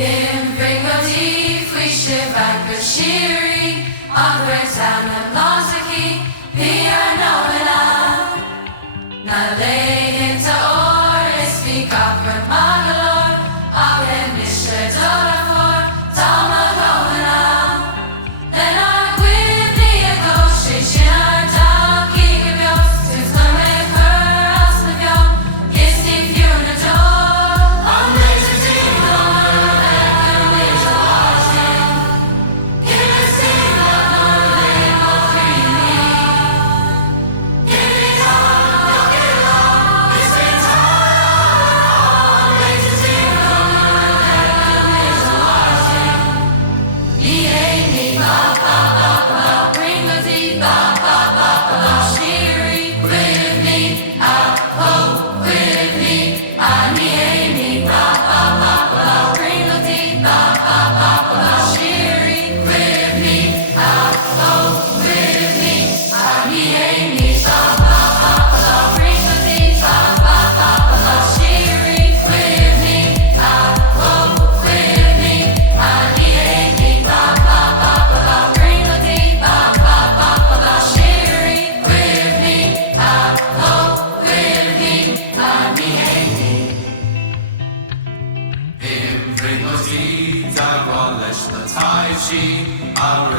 Ringotti, flyschebacke, Schiri, Andrezane, Lonsaki, Pianola, Nalei hinter Ohr, ist wie Kapren Magalor, auch in Mische Dolafur, Tama Gomena, denn auch with the Gosche, Shinartal, Kigabios, since the River, Asnavio, ist die Funato, am Laser Ringotti, da rollest the Tai Chi, I'll